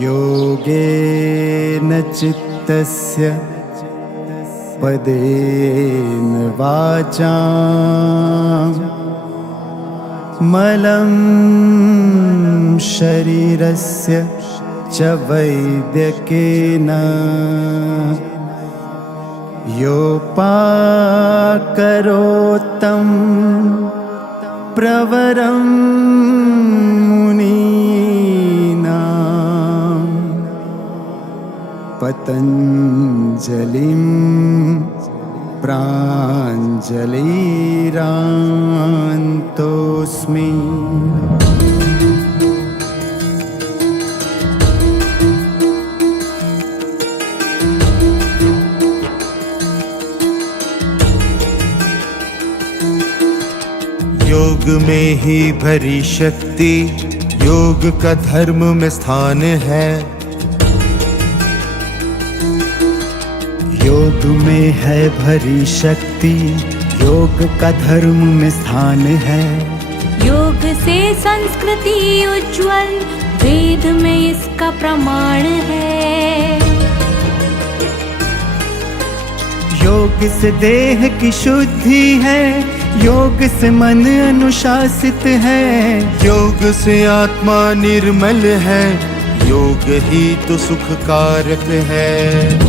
योगेन चित्तस्य पदेन वाचां मलं शरीरस्य च वैद्यकेन योपाकरोत्तं प्रवरं मुनीनां पतञ्जलिं प्राञ्जलिरान्तोऽस्मि। योग में ही भरी शक्ति, योग का धर्म में स्थान है। योग में है भरी शक्ति, योग का धर्म में स्थान है। योग से संस्कृति उज्ज्वल, वेद में इसका प्रमाण है। योग से देह की शुद्धि है, योग से मन अनुशासित है। योग से आत्मा निर्मल है, योग ही तो सुख कारक है।